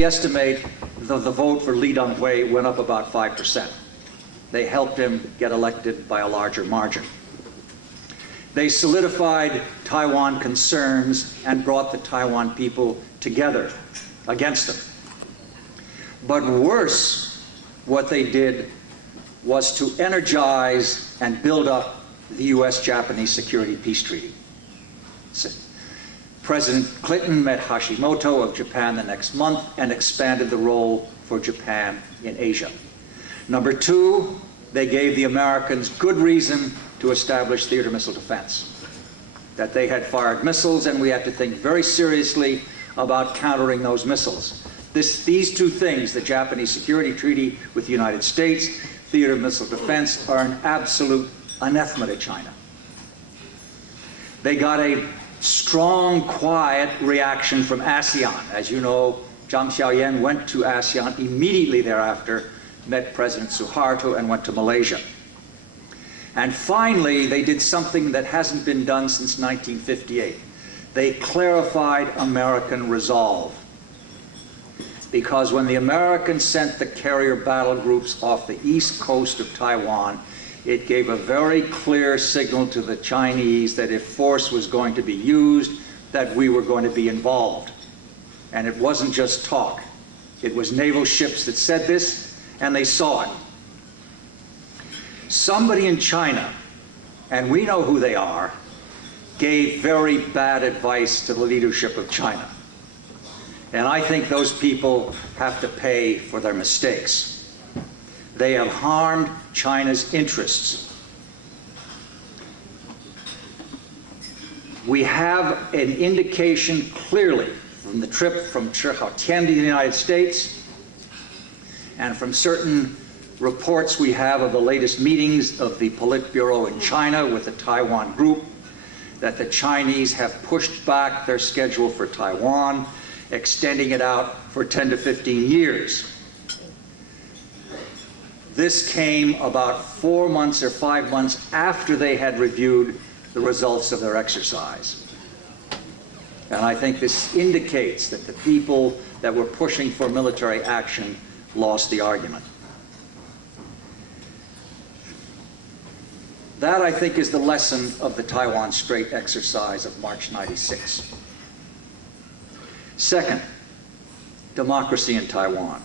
We estimate the vote for Lee Teng-hui went up about 5%. They helped him get elected by a larger margin. They solidified Taiwan concerns and brought the Taiwan people together against them. But worse, what they did was to energize and build up the US-Japanese Security Peace Treaty. President Clinton met Hashimoto of Japan the next month and expanded the role for Japan in Asia. Number two, they gave the Americans good reason to establish theater missile defense, that they had fired missiles and we had to think very seriously about countering those missiles. These two things, the Japanese Security Treaty with the United States, theater missile defense, are an absolute anathema to China. They got a strong, quiet reaction from ASEAN. As you know, Zhang Xiaoyan went to ASEAN immediately thereafter, met President Suharto, and went to Malaysia. And finally, they did something that hasn't been done since 1958. They clarified American resolve. Because when the Americans sent the carrier battle groups off the east coast of Taiwan, it gave a very clear signal to the Chinese that if force was going to be used, that we were going to be involved. And it wasn't just talk. It was naval ships that said this, and they saw it. Somebody in China, and we know who they are, gave very bad advice to the leadership of China. And I think those people have to pay for their mistakes. They have harmed China's interests. We have an indication clearly from the trip from Zhihaotian to the United States and from certain reports we have of the latest meetings of the Politburo in China with the Taiwan group that the Chinese have pushed back their schedule for Taiwan, extending it out for 10 to 15 years. This came about 4 months or 5 months after they had reviewed the results of their exercise. And I think this indicates that the people that were pushing for military action lost the argument. That, I think, is the lesson of the Taiwan Strait exercise of March '96. Second, democracy in Taiwan.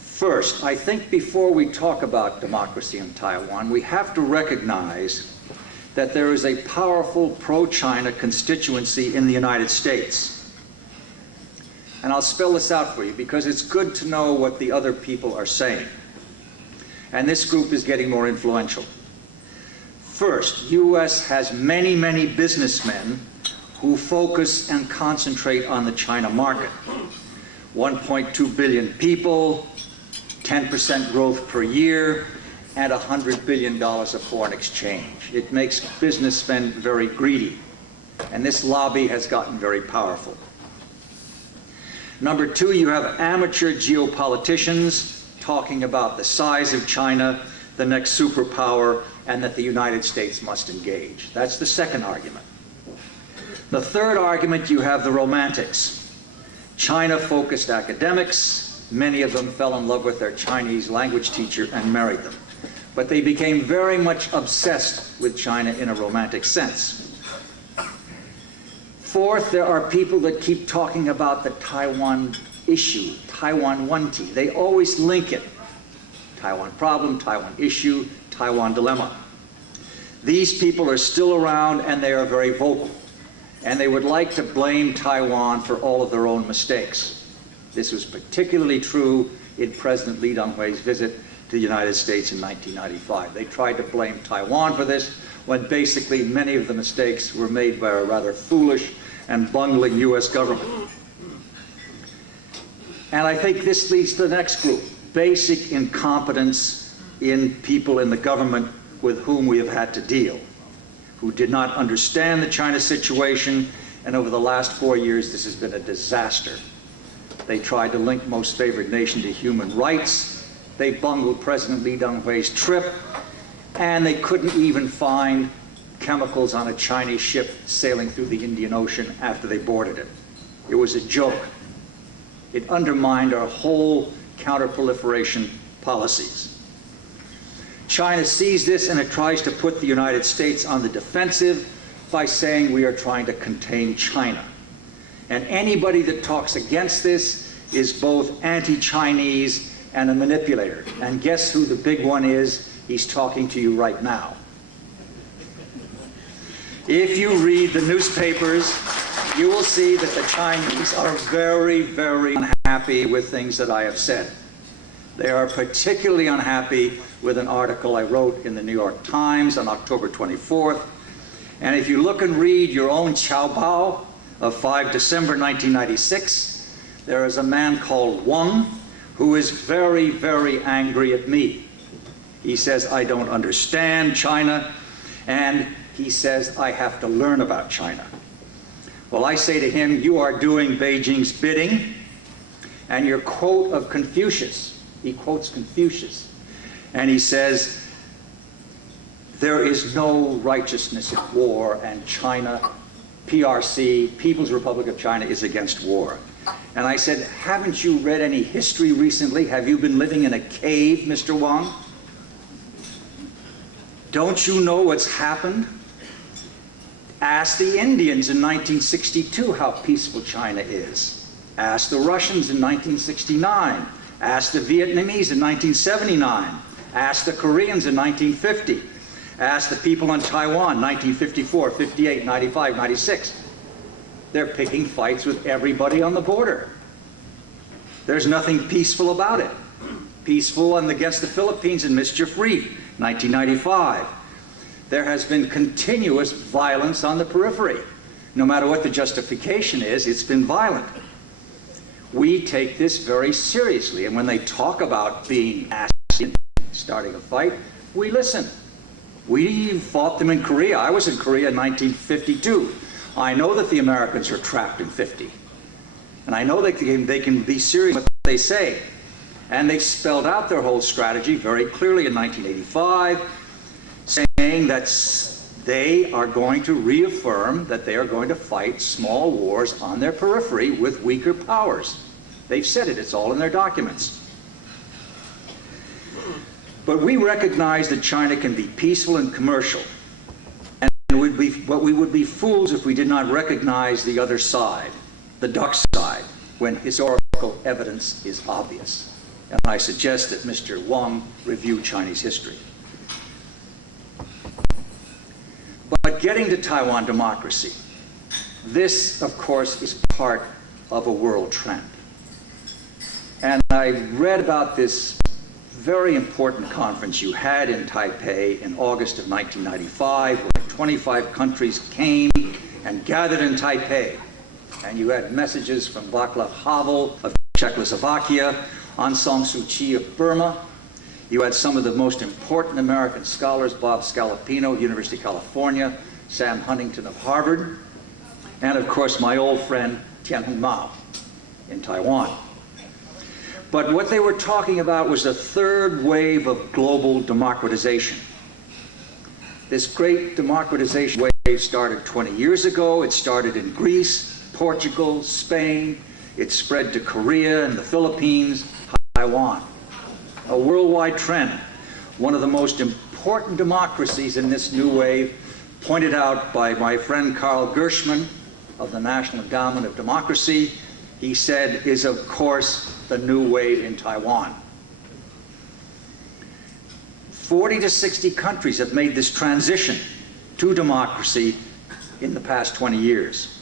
First, I think before we talk about democracy in Taiwan, we have to recognize that there is a powerful pro-China constituency in the United States. And I'll spell this out for you because it's good to know what the other people are saying. And this group is getting more influential. First, U.S. has many, many businessmen who focus and concentrate on the China market. 1.2 billion people, 10% growth per year, and $100 billion of foreign exchange. It makes businessmen very greedy, and this lobby has gotten very powerful. Number two, you have amateur geopoliticians talking about the size of China, the next superpower, and that the United States must engage. That's the second argument. The third argument, you have the romantics. China-focused academics, many of them fell in love with their Chinese language teacher and married them. But they became very much obsessed with China in a romantic sense. Fourth, there are people that keep talking about the Taiwan issue, Taiwan Wanti. They always link it. Taiwan problem, Taiwan issue, Taiwan dilemma. These people are still around and they are very vocal. And they would like to blame Taiwan for all of their own mistakes. This was particularly true in President Lee Teng-hui's visit to the United States in 1995. They tried to blame Taiwan for this, when basically many of the mistakes were made by a rather foolish and bungling US government. And I think this leads to the next group, basic incompetence in people in the government with whom we have had to deal, who did not understand the China situation, and over the last 4 years this has been a disaster. They tried to link most favored nation to human rights. They bungled President Lee Teng-hui's trip, and they couldn't even find chemicals on a Chinese ship sailing through the Indian Ocean after they boarded it. It was a joke. It undermined our whole counterproliferation policies. China sees this and it tries to put the United States on the defensive by saying we are trying to contain China. And anybody that talks against this is both anti-Chinese and a manipulator. And guess who the big one is? He's talking to you right now. If you read the newspapers, you will see that the Chinese are very, very unhappy with things that I have said. They are particularly unhappy with an article I wrote in the New York Times on October 24th. And if you look and read your own Qiaobao of 5 December 1996, there is a man called Wang who is very, very angry at me. He says, I don't understand China, and he says, I have to learn about China. Well, I say to him, you are doing Beijing's bidding, and your quote of Confucius, he quotes Confucius, and he says, there is no righteousness in war, and China, PRC, People's Republic of China, is against war. And I said, haven't you read any history recently? Have you been living in a cave, Mr. Wang? Don't you know what's happened? Ask the Indians in 1962 how peaceful China is. Ask the Russians in 1969. Ask the Vietnamese in 1979. Ask the Koreans in 1950. Ask the people on Taiwan, 1954, 58, 95, 96. They're picking fights with everybody on the border. There's nothing peaceful about it. Peaceful and against the Philippines and mischief-free, 1995. There has been continuous violence on the periphery. No matter what the justification is, it's been violent. We take this very seriously, and when they talk about being asked, starting a fight, we listen. We fought them in Korea. I was in Korea in 1952. I know that the Americans are trapped in 50. And I know that they can be serious with what they say. And they spelled out their whole strategy very clearly in 1985, saying that they are going to reaffirm that they are going to fight small wars on their periphery with weaker powers. They've said it. It's all in their documents. But we recognize that China can be peaceful and commercial. But we would be fools if we did not recognize the other side, the dark side, when historical evidence is obvious. And I suggest that Mr. Wang review Chinese history. But getting to Taiwan democracy, this, of course, is part of a world trend. And I read about this very important conference you had in Taipei in August of 1995, where 25 countries came and gathered in Taipei. And you had messages from Václav Havel of Czechoslovakia, Aung San Suu Kyi of Burma. You had some of the most important American scholars, Bob Scalapino, University of California, Sam Huntington of Harvard, and of course my old friend Tianwen Mao in Taiwan. But what they were talking about was the third wave of global democratization. This great democratization wave started 20 years ago. It started in Greece, Portugal, Spain. It spread to Korea and the Philippines, Taiwan. A worldwide trend. One of the most important democracies in this new wave, pointed out by my friend Carl Gershman of the National Endowment of Democracy, he said, is of course the new wave in Taiwan. 40 to 60 countries have made this transition to democracy in the past 20 years.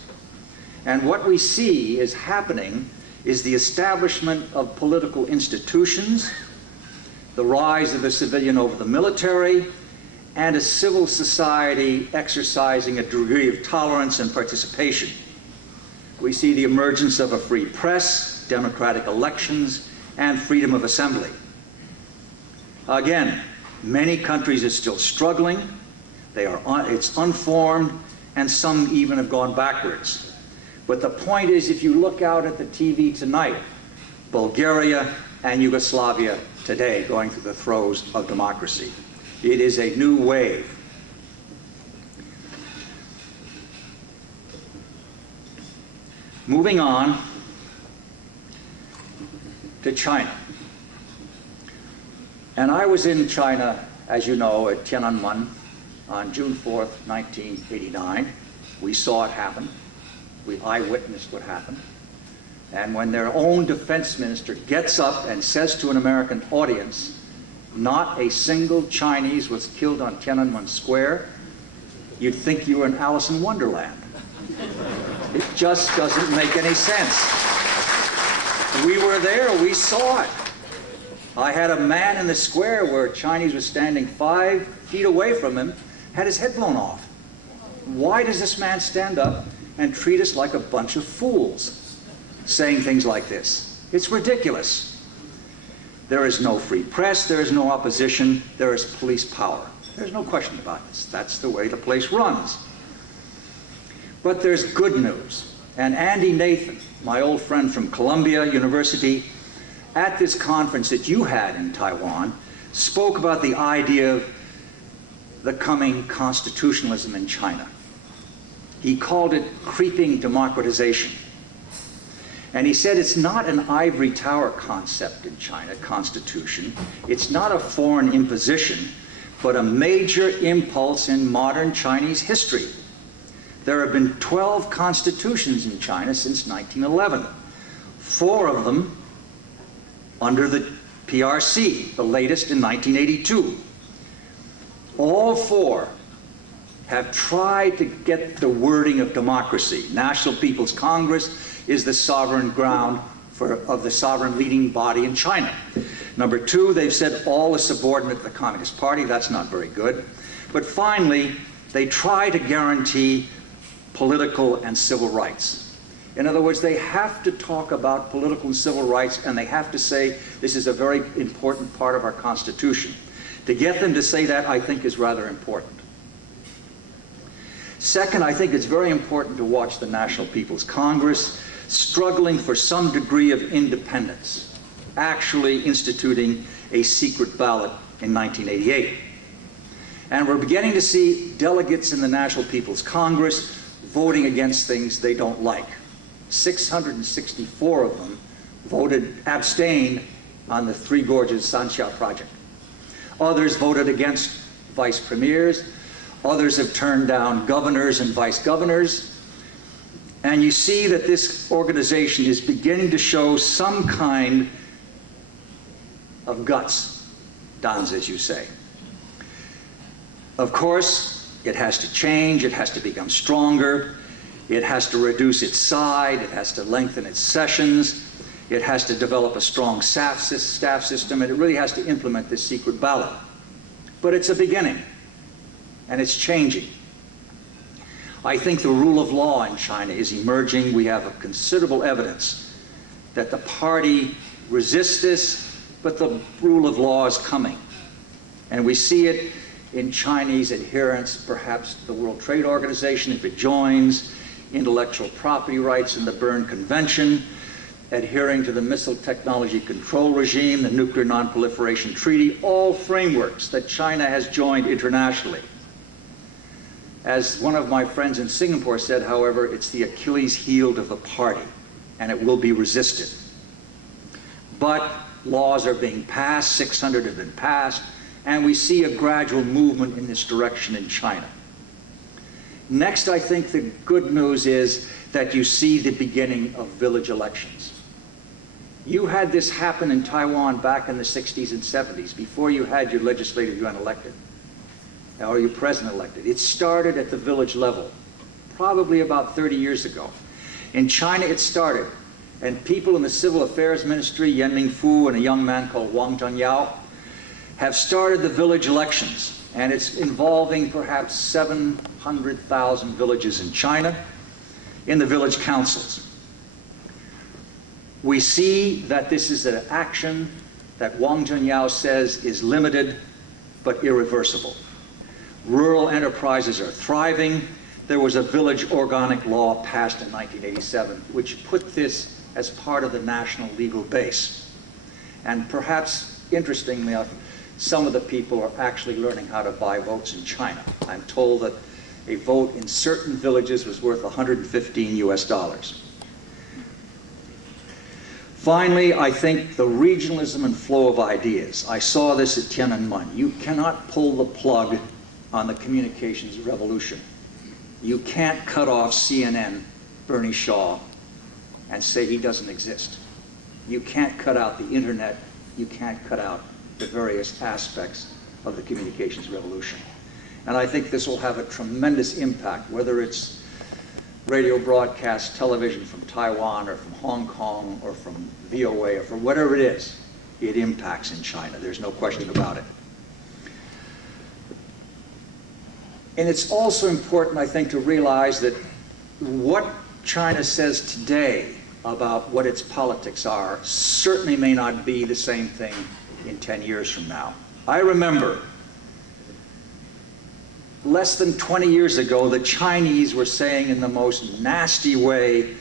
And what we see is happening is the establishment of political institutions, the rise of the civilian over the military, and a civil society exercising a degree of tolerance and participation. We see the emergence of a free press, democratic elections, and freedom of assembly. Again, many countries are still struggling. It's unformed, and some even have gone backwards. But the point is, if you look out at the TV tonight, Bulgaria and Yugoslavia today going through the throes of democracy. It is a new wave. Moving on, to China. And I was in China, as you know, at Tiananmen on June 4th, 1989. We saw it happen. We eyewitnessed what happened. And when their own defense minister gets up and says to an American audience, not a single Chinese was killed on Tiananmen Square, you'd think you were in Alice in Wonderland. It just doesn't make any sense. We were there, we saw it. I had a man in the square where a Chinese was standing 5 feet away from him, had his head blown off. Why does this man stand up and treat us like a bunch of fools, saying things like this? It's ridiculous. There is no free press, there is no opposition, there is police power. There's no question about this. That's the way the place runs. But there's good news. And Andy Nathan, my old friend from Columbia University, at this conference that you had in Taiwan, spoke about the idea of the coming constitutionalism in China. He called it creeping democratization. And he said it's not an ivory tower concept in China, constitution. It's not a foreign imposition, but a major impulse in modern Chinese history. There have been 12 constitutions in China since 1911. 4 of them under the PRC, the latest in 1982. All 4 have tried to get the wording of democracy. National People's Congress is the sovereign ground of the sovereign leading body in China. Number 2, they've said all is subordinate to the Communist Party. That's not very good. But finally, they try to guarantee political and civil rights. In other words, they have to talk about political and civil rights, and they have to say this is a very important part of our Constitution. To get them to say that, I think, is rather important. Second, I think it's very important to watch the National People's Congress struggling for some degree of independence, actually instituting a secret ballot in 1988. And we're beginning to see delegates in the National People's Congress voting against things they don't like. 664 of them abstained on the Three Gorges Sanxia project. Others voted against vice premiers. Others have turned down governors and vice governors. And you see that this organization is beginning to show some kind of guts, Dons, as you say. Of course, it has to change, it has to become stronger, it has to reduce its size, it has to lengthen its sessions, it has to develop a strong staff system, and it really has to implement this secret ballot. But it's a beginning, and it's changing. I think the rule of law in China is emerging. We have a considerable evidence that the party resists this, but the rule of law is coming. And we see it in Chinese adherence, perhaps to the World Trade Organization, if it joins, intellectual property rights in the Berne Convention, adhering to the Missile Technology Control Regime, the Nuclear Non-Proliferation Treaty, all frameworks that China has joined internationally. As one of my friends in Singapore said, however, it's the Achilles heel of the party, and it will be resisted. But laws are being passed, 600 have been passed, and we see a gradual movement in this direction in China. Next, I think the good news is that you see the beginning of village elections. You had this happen in Taiwan back in the 60s and 70s, before you had your legislative yuan elected, or your president elected. It started at the village level, probably about 30 years ago. In China, it started, and people in the Civil Affairs Ministry, Yan Mingfu and a young man called Wang Zhengyao, have started the village elections, and it's involving perhaps 700,000 villages in China in the village councils. We see that this is an action that Wang Zhengyao says is limited but irreversible. Rural enterprises are thriving. There was a village organic law passed in 1987 which put this as part of the national legal base. And perhaps, interestingly enough, some of the people are actually learning how to buy votes in China. I'm told that a vote in certain villages was worth $115 US. Finally, I think the regionalism and flow of ideas. I saw this at Tiananmen. You cannot pull the plug on the communications revolution. You can't cut off CNN, Bernie Shaw, and say he doesn't exist. You can't cut out the internet. You can't cut out the various aspects of the communications revolution. And I think this will have a tremendous impact, whether it's radio broadcast, television from Taiwan or from Hong Kong or from VOA or from whatever it is, it impacts in China. There's no question about it. And it's also important, I think, to realize that what China says today about what its politics are certainly may not be the same thing in 10 years from now. I remember less than 20 years ago, the Chinese were saying in the most nasty way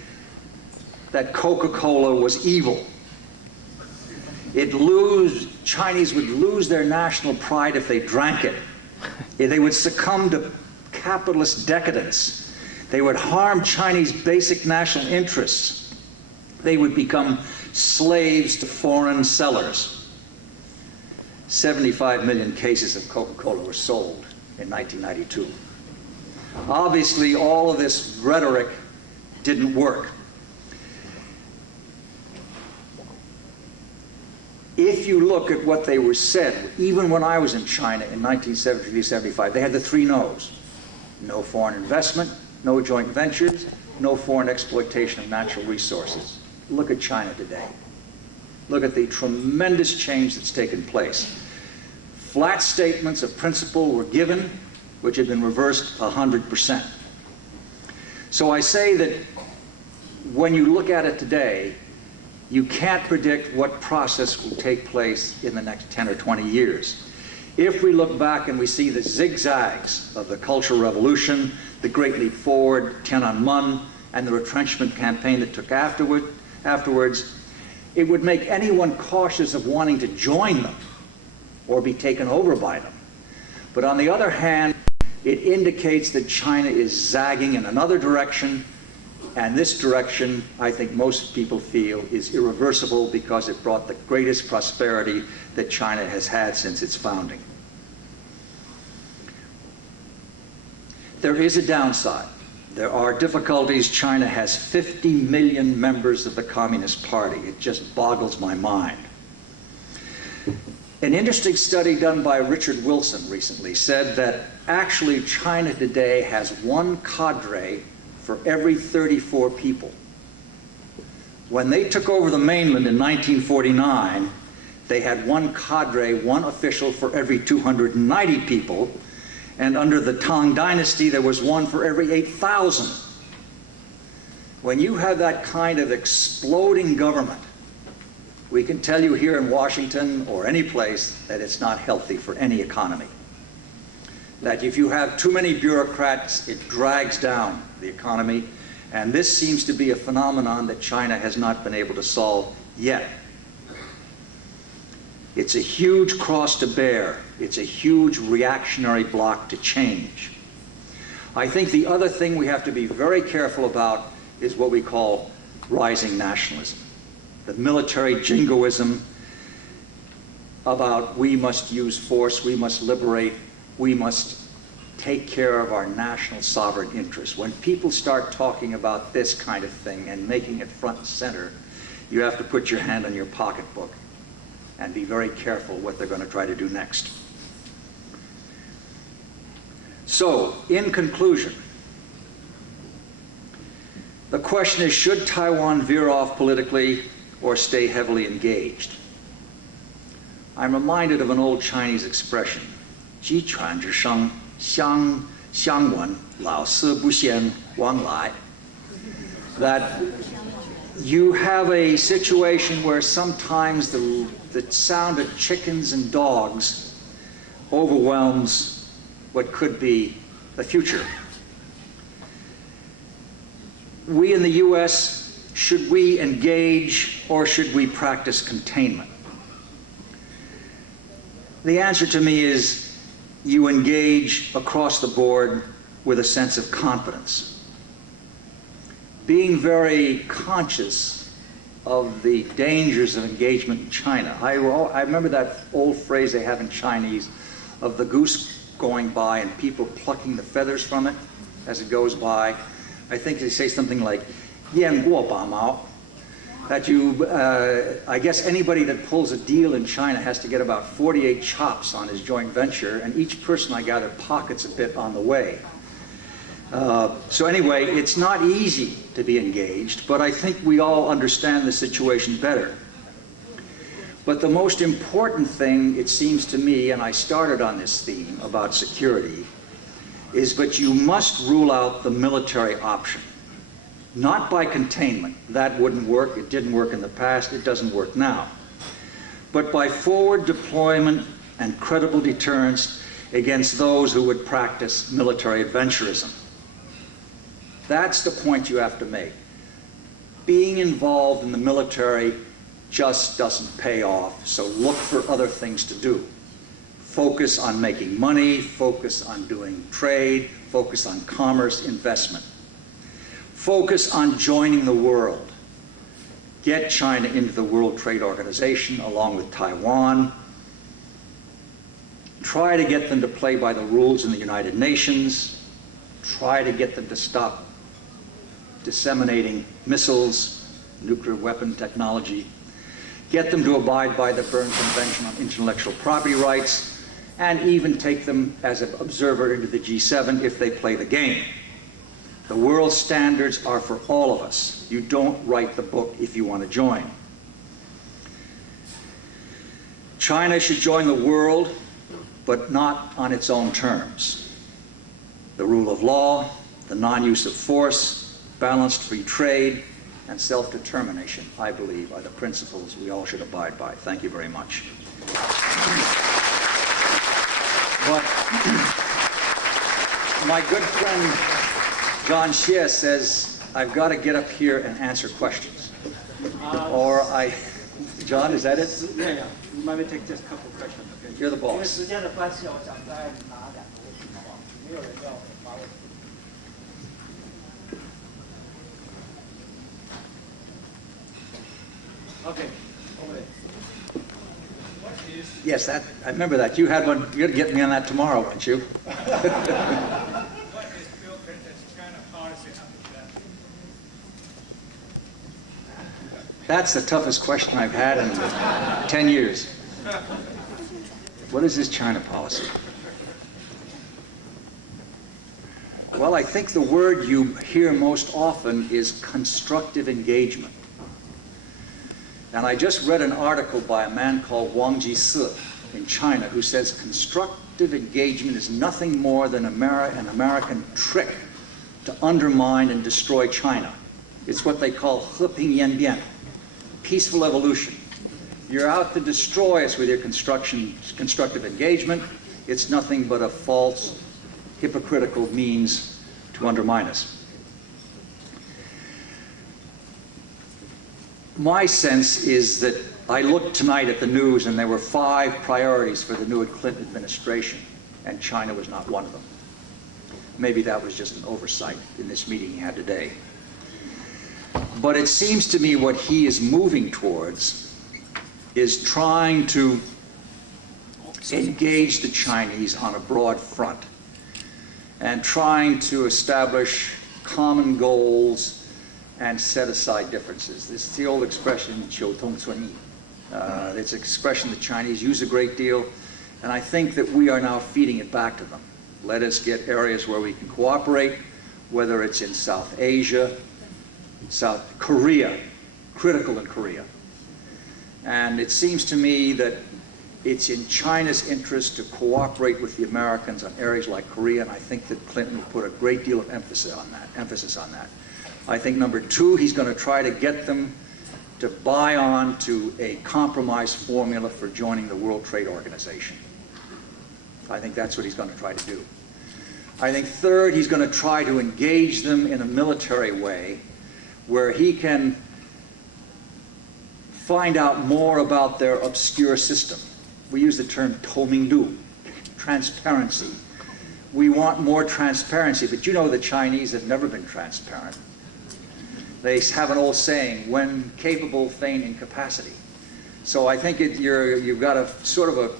that Coca-Cola was evil. Chinese would lose their national pride if they drank it. They would succumb to capitalist decadence. They would harm Chinese basic national interests. They would become slaves to foreign sellers. 75 million cases of Coca-Cola were sold in 1992. Obviously, all of this rhetoric didn't work. If you look at what they were said, even when I was in China in 1970-75, they had the three no's. No foreign investment, no joint ventures, no foreign exploitation of natural resources. Look at China today. Look at the tremendous change that's taken place. Flat statements of principle were given, which have been reversed 100%. So I say that when you look at it today, you can't predict what process will take place in the next 10 or 20 years. If we look back and we see the zigzags of the Cultural Revolution, the Great Leap Forward, Tiananmen, and the retrenchment campaign that took afterwards, it would make anyone cautious of wanting to join them or be taken over by them. But on the other hand, it indicates that China is zagging in another direction, and this direction, I think most people feel, is irreversible because it brought the greatest prosperity that China has had since its founding. There is a downside. There are difficulties. China has 50 million members of the Communist Party. It just boggles my mind. An interesting study done by Richard Wilson recently said that actually China today has one cadre for every 34 people. When they took over the mainland in 1949, they had one cadre, one official for every 290 people, and under the Tang Dynasty there was one for every 8,000. When you have that kind of exploding government, we can tell you here in Washington or any place that it's not healthy for any economy. That if you have too many bureaucrats, it drags down the economy, and this seems to be a phenomenon that China has not been able to solve yet. It's a huge cross to bear. It's a huge reactionary block to change. I think the other thing we have to be very careful about is what we call rising nationalism. The military jingoism about we must use force, we must liberate, we must take care of our national sovereign interests. When people start talking about this kind of thing and making it front and center, you have to put your hand on your pocketbook and be very careful what they're going to try to do next. So, in conclusion, the question is, should Taiwan veer off politically or stay heavily engaged? I'm reminded of an old Chinese expression, 机船之声相闻老死不相往来, that you have a situation where sometimes the sound of chickens and dogs overwhelms what could be the future. We in the US, should we engage or should we practice containment? The answer to me is you engage across the board with a sense of confidence. Being very conscious of the dangers of engagement in China. I remember that old phrase they have in Chinese of the goose going by and people plucking the feathers from it as it goes by. I think they say something like, 雁过拔毛. That I guess anybody that pulls a deal in China has to get about 48 chops on his joint venture, and each person, I gather, pockets a bit on the way. So anyway, it's not easy to be engaged, but I think we all understand the situation better. But the most important thing, it seems to me, and I started on this theme about security, is that you must rule out the military option. Not by containment. That wouldn't work. It didn't work in the past. It doesn't work now. But by forward deployment and credible deterrence against those who would practice military adventurism. That's the point you have to make. Being involved in the military just doesn't pay off, so look for other things to do. Focus on making money, focus on doing trade, focus on commerce, investment. Focus on joining the world. Get China into the World Trade Organization along with Taiwan. Try to get them to play by the rules in the United Nations. Try to get them to stop disseminating missiles, nuclear weapon technology. Get them to abide by the Berne Convention on Intellectual Property Rights, and even take them as an observer into the G7 if they play the game. The world standards are for all of us. You don't write the book if you want to join. China should join the world, but not on its own terms. The rule of law, the non-use of force, balanced free trade, and self-determination, I believe, are the principles we all should abide by. Thank you very much. But my good friend John Xie says, I've got to get up here and answer questions. John, is that it? Yeah. Let me take just a couple of questions. Okay? You're the boss. Okay. Over there. Yes, I remember that. You had one. You're going to get me on that tomorrow, weren't you? That's the toughest question I've had in 10 years. What is his China policy? Well, I think the word you hear most often is constructive engagement. And I just read an article by a man called Wang Jisi in China who says constructive engagement is nothing more than an American trick to undermine and destroy China. It's what they call 和平演变. Peaceful evolution. You're out to destroy us with your constructive engagement. It's nothing but a false, hypocritical means to undermine us. My sense is that I looked tonight at the news and there were 5 priorities for the new Clinton administration, and China was not one of them. Maybe that was just an oversight in this meeting he had today. But it seems to me what he is moving towards is trying to engage the Chinese on a broad front and trying to establish common goals and set aside differences. This is the old expression, 求同存异. It's an expression the Chinese use a great deal, and I think that we are now feeding it back to them. Let us get areas where we can cooperate, whether it's in South Asia, South Korea, critical in Korea. And it seems to me that it's in China's interest to cooperate with the Americans on areas like Korea, and I think that Clinton will put a great deal of emphasis on that. I think number 2, he's going to try to get them to buy on to a compromise formula for joining the World Trade Organization. I think that's what he's going to try to do. I think 3rd, he's going to try to engage them in a military way where he can find out more about their obscure system. We use the term 透明度, transparency. We want more transparency, but you know the Chinese have never been transparent. They have an old saying, when capable, feign incapacity. So I think you've got a sort of a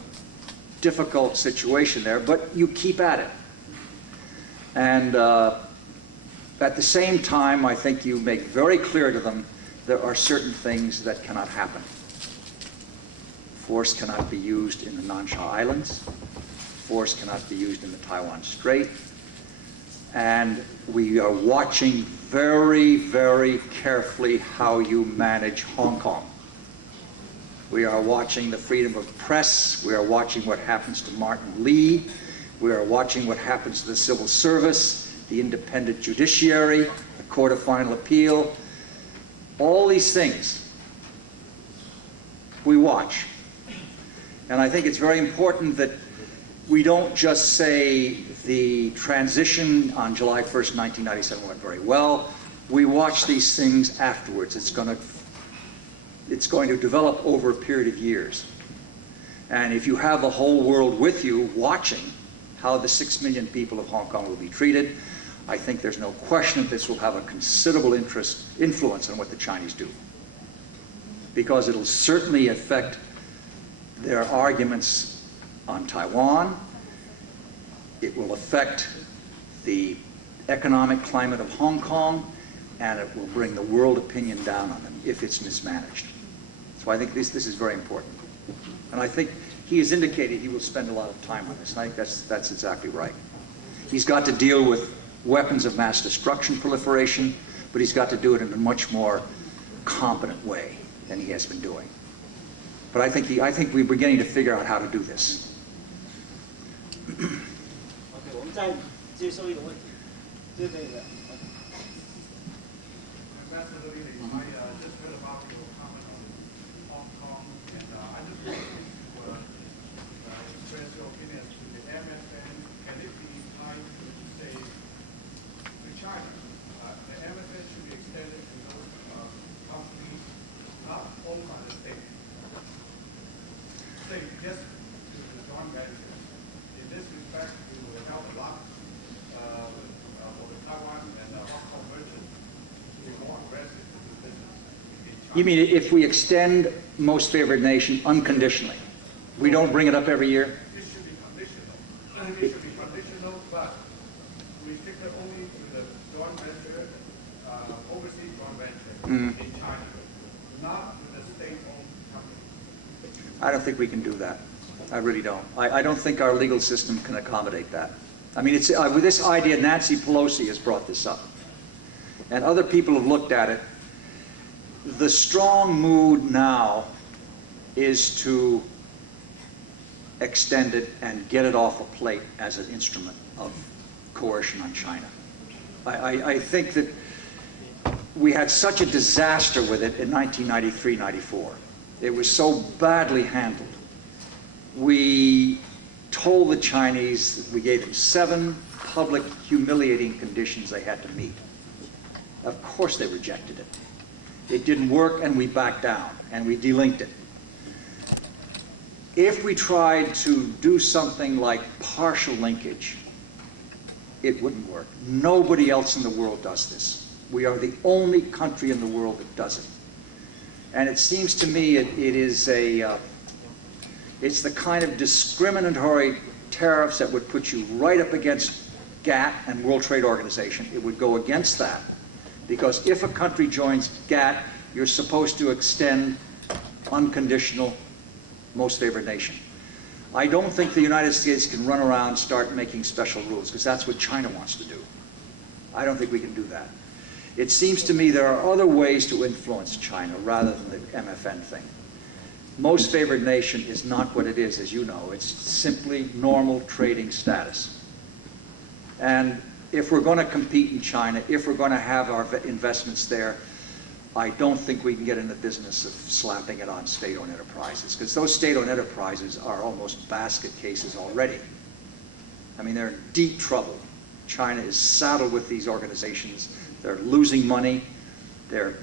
difficult situation there, but you keep at it. And at the same time, I think you make very clear to them there are certain things that cannot happen. Force cannot be used in the Nansha Islands. Force cannot be used in the Taiwan Strait. And we are watching very, very carefully how you manage Hong Kong. We are watching the freedom of press. We are watching what happens to Martin Lee. We are watching what happens to the civil service, the independent judiciary, the Court of Final Appeal. All these things we watch. And I think it's very important that we don't just say the transition on July 1st, 1997 went very well. We watch these things afterwards. It's going to develop over a period of years. And if you have the whole world with you watching how the 6 million people of Hong Kong will be treated, I think there's no question that this will have a considerable influence on what the Chinese do. Because it'll certainly affect their arguments on Taiwan. It will affect the economic climate of Hong Kong, and it will bring the world opinion down on them if it's mismanaged. So I think this is very important. And I think he has indicated he will spend a lot of time on this, and I think that's exactly right. He's got to deal with weapons of mass destruction proliferation, but he's got to do it in a much more competent way than he has been doing. But I think we're beginning to figure out how to do this. OK， 我们再接收一个问题，这边的。Ambassador Lee, I just heard about your comment on Hong Kong, and I just wanted to express your opinion to the MFN. Can it be tied to, say, to China? The MFN should be extended to those companies not owned by the state. Say, just to the joint ventures. In this respect, we will help a lot for the Taiwan and Hong Kong merchants to be more aggressive in the business in China. You mean if we extend most favored nation unconditionally? We don't bring it up every year? It should be conditional. It should be conditional, but restricted only to the joint venture, overseas joint venture in China, not to the state-owned company. I don't think we can do that. I really don't. I don't think our legal system can accommodate that. I mean, it's, with this idea, Nancy Pelosi has brought this up. And other people have looked at it. The strong mood now is to extend it and get it off a plate as an instrument of coercion on China. I think that we had such a disaster with it in 1993-94. It was so badly handled. We told the Chinese, we gave them 7 public humiliating conditions they had to meet. Of course they rejected it. It didn't work, and we backed down, and we delinked it. If we tried to do something like partial linkage, it wouldn't work. Nobody else in the world does this. We are the only country in the world that does it. And it seems to me it's the kind of discriminatory tariffs that would put you right up against GATT and World Trade Organization. It would go against that. Because if a country joins GATT, you're supposed to extend unconditional most favored nation. I don't think the United States can run around and start making special rules, because that's what China wants to do. I don't think we can do that. It seems to me there are other ways to influence China rather than the MFN thing. Most favored nation is not what it is, as you know. It's simply normal trading status. And if we're going to compete in China, if we're going to have our investments there, I don't think we can get in the business of slapping it on state-owned enterprises, because those state-owned enterprises are almost basket cases already. I mean, they're in deep trouble. China is saddled with these organizations. They're losing money. They're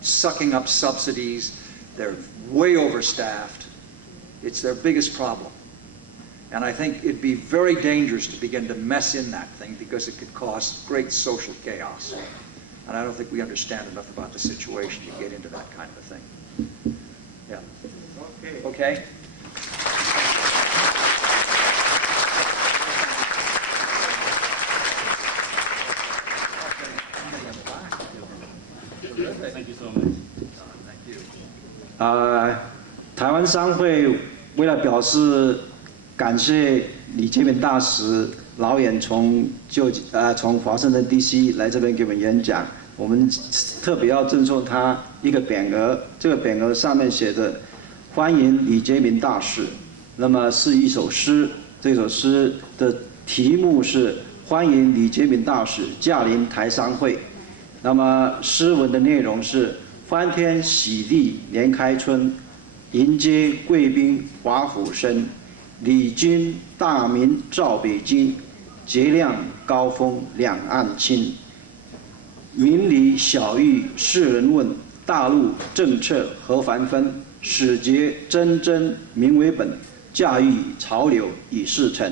sucking up subsidies. They're way overstaffed. It's their biggest problem. And I think it'd be very dangerous to begin to mess in that thing, because it could cause great social chaos. And I don't think we understand enough about the situation to get into that kind of a thing. Yeah. Okay? Thank you so much. 台湾商会为了表示感谢李洁明大使老远从华盛顿 DC 来这边给我们演讲，我们特别要赠送他一个匾额，这个匾额上面写着“欢迎李洁明大使”，那么是一首诗，这首诗的题目是“欢迎李洁明大使驾临台商会”，那么诗文的内容是欢天喜地连开春，迎接贵宾华府生，礼君大明照北京，节亮高峰两岸亲。明理小玉世人问，大陆政策何繁纷？始节铮铮名为本，驾驭潮流以事成。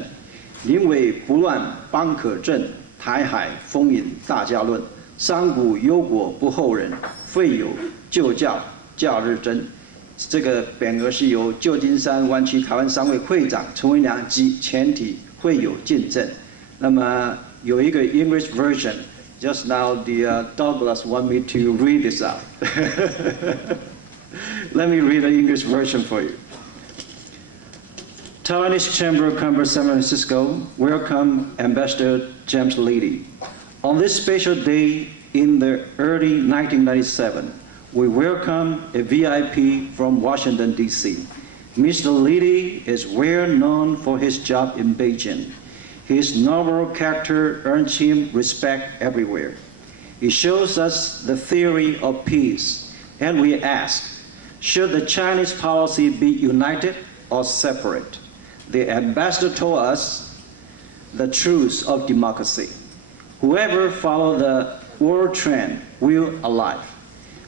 临危不乱邦可正，台海风云大家论。商贾忧国不后人，废有旧教假日真。这个匾额是由旧金山湾区台湾商会会长陈文良及全体会友见证。那么有一个 English version。Just now, the Douglas want me to read this out. Let me read the English version for you. Taiwanese Chamber of Commerce, San Francisco, welcome Ambassador James Liddy. On this special day in the early 1997, we welcome a VIP from Washington, D.C. Mr. Liddy is well known for his job in Beijing. His novel character earns him respect everywhere. He shows us the theory of peace, and we ask, should the Chinese policy be united or separate? The ambassador told us the truth of democracy. Whoever follows the world trend will alive.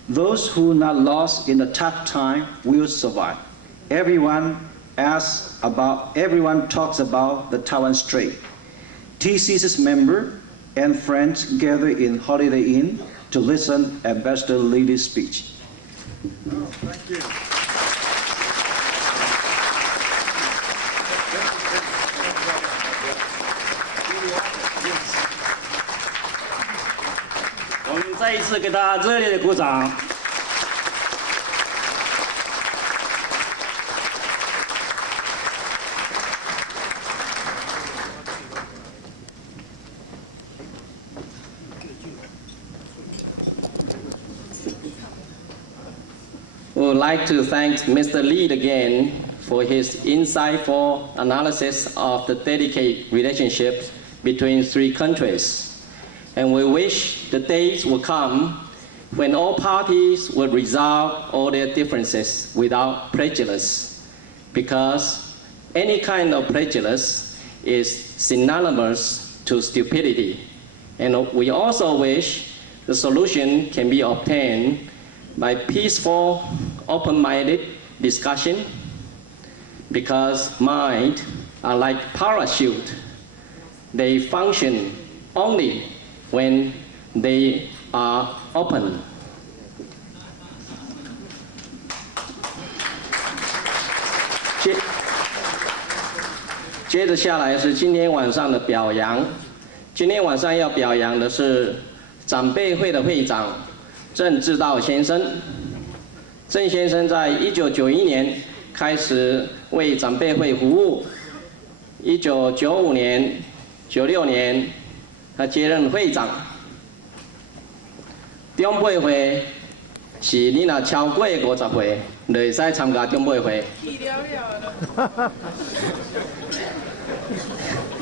Those who not lost in a tough time will survive. Everyone talks about the Taiwan Strait. TCC's members and friends gather in Holiday Inn to listen to Ambassador Liddy's speech. Thank you. 我们再一次给大家热烈的鼓掌。We would like to thank Mr. Lee again for his insightful analysis of the delicate relationship between three countries. And we wish the days will come when all parties will resolve all their differences without prejudice, because any kind of prejudice is synonymous to stupidity. And we also wish the solution can be obtained by peaceful, open-minded discussion, because minds are like parachute. They function only when they are open. 接着下来是今天晚上的表扬。今天晚上要表扬的是长辈会的会长郑志道先生。郑先生在1991年开始为长辈会服务，1995年、96年他接任会长。长辈会是你若超过50岁，就会使参加长辈会。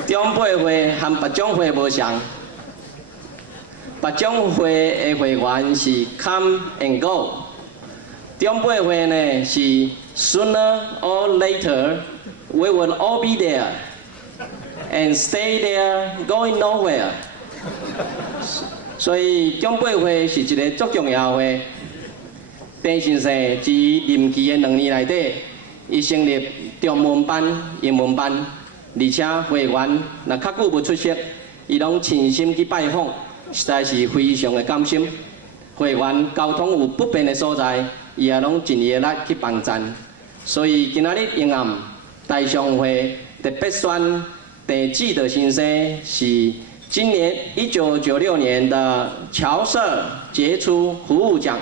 长辈会和别种会无相，别种会的会员是 come and go， 长辈会呢是 sooner or later we will all be there and stay there going nowhere。所以长辈会是一个足重要的会。郑先生在任期的2年内底，伊成立中文班、英文班。而且会员若较久无出席，伊拢倾心去拜访，实在是非常的甘心。会员交通有不便的所在，伊也拢尽伊的力去帮衬。所以今仔日永暗台商会特别选第几的新生是今年1996年的侨社杰出服务奖。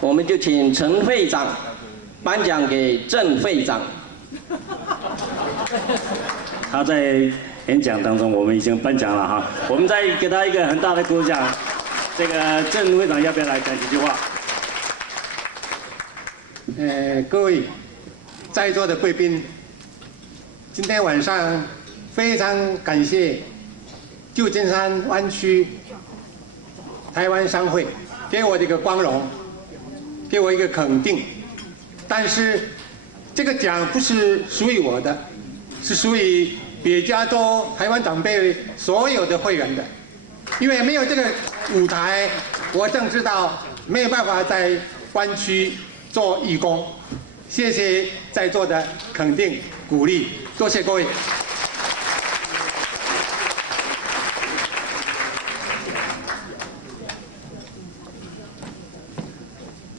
我们就请陈会长颁奖给郑会长。他在演讲当中，我们已经颁奖了哈，我们再给他一个很大的鼓掌。这个郑会长要不要来讲几句话？各位在座的贵宾，今天晚上非常感谢旧金山湾区台湾商会给我这个光荣，给我一个肯定。但是这个奖不是属于我的，是属于北加州台湾长辈所有的会员的。因为没有这个舞台，我正知道没有办法在湾区做义工。谢谢在座的肯定鼓励，多谢各位。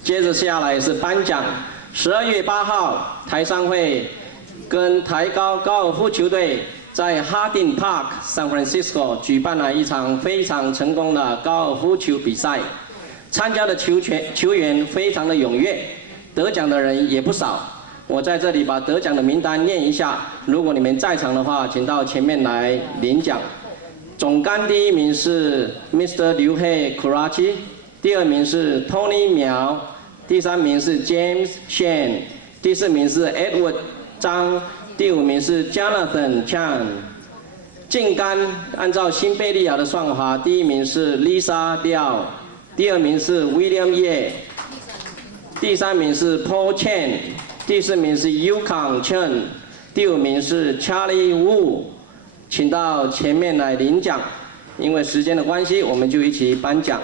接着下来是颁奖。12月8号，台商会跟台高高尔夫球队在哈丁 Park San Francisco 举办了一场非常成功的高尔夫球比赛，参加的球员非常的踊跃，得奖的人也不少。我在这里把得奖的名单念一下，如果你们在场的话，请到前面来领奖。总杆第1名是 Mr. 刘黑 Kurachi， 第2名是 Tony 苗，第3名是 James Shen， 第4名是 Edward 张，第5名是 Jonathan Chan。净杆按照新贝利亚的算法，第1名是 Lisa 廖，第2名是 William Ye， 第3名是 Paul Chen， 第4名是 Yukang Chen， 第5名是 Charlie Wu。请到前面来领奖，因为时间的关系，我们就一起颁奖。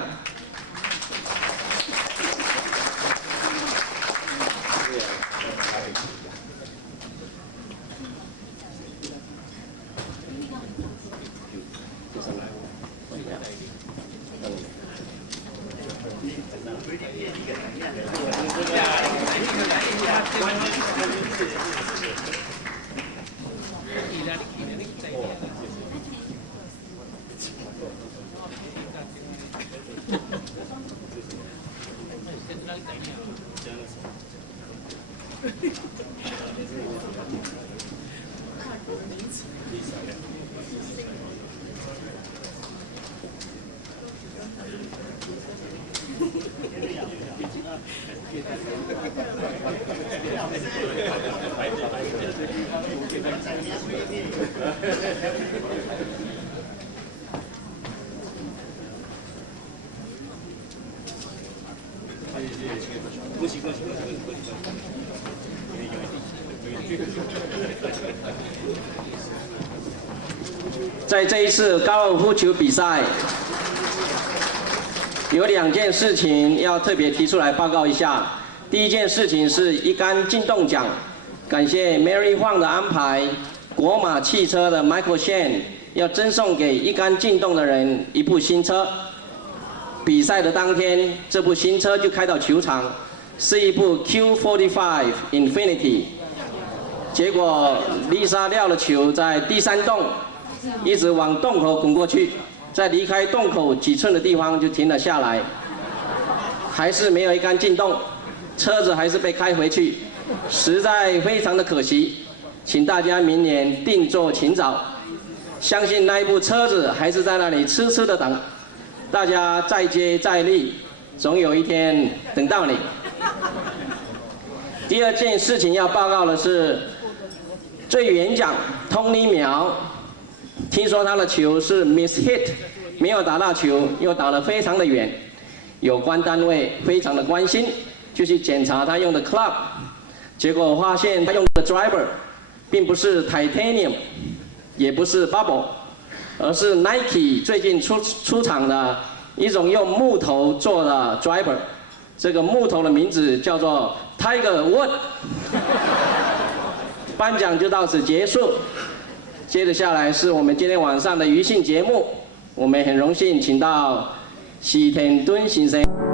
在这一次高尔夫球比赛，有2件事情要特别提出来报告一下。第一件事情是一杆进洞奖，感谢 Mary Huang 的安排，国马汽车的 Michael Shen 要赠送给一杆进洞的人一部新车。比赛的当天，这部新车就开到球场，是一部 Q45 Infinity。结果 Lisa 撂了球在第3洞，一直往洞口滚过去，在离开洞口几寸的地方就停了下来，还是没有一杆进洞，车子还是被开回去，实在非常的可惜。请大家明年定做请早，相信那一部车子还是在那里痴痴的等，大家再接再厉，总有一天等到你。第2件事情要报告的是，最远奖 Tony 苗，听说他的球是 miss hit， 没有打到球，又打得非常的远。有关单位非常的关心，就去检查他用的 club， 结果发现他用的 driver 并不是 titanium， 也不是 bubble， 而是 Nike 最近出厂的一种用木头做的 driver， 这个木头的名字叫做 Tiger Wood。颁奖就到此结束。接着下来是我们今天晚上的余兴节目，我们很荣幸请到许田敦先生。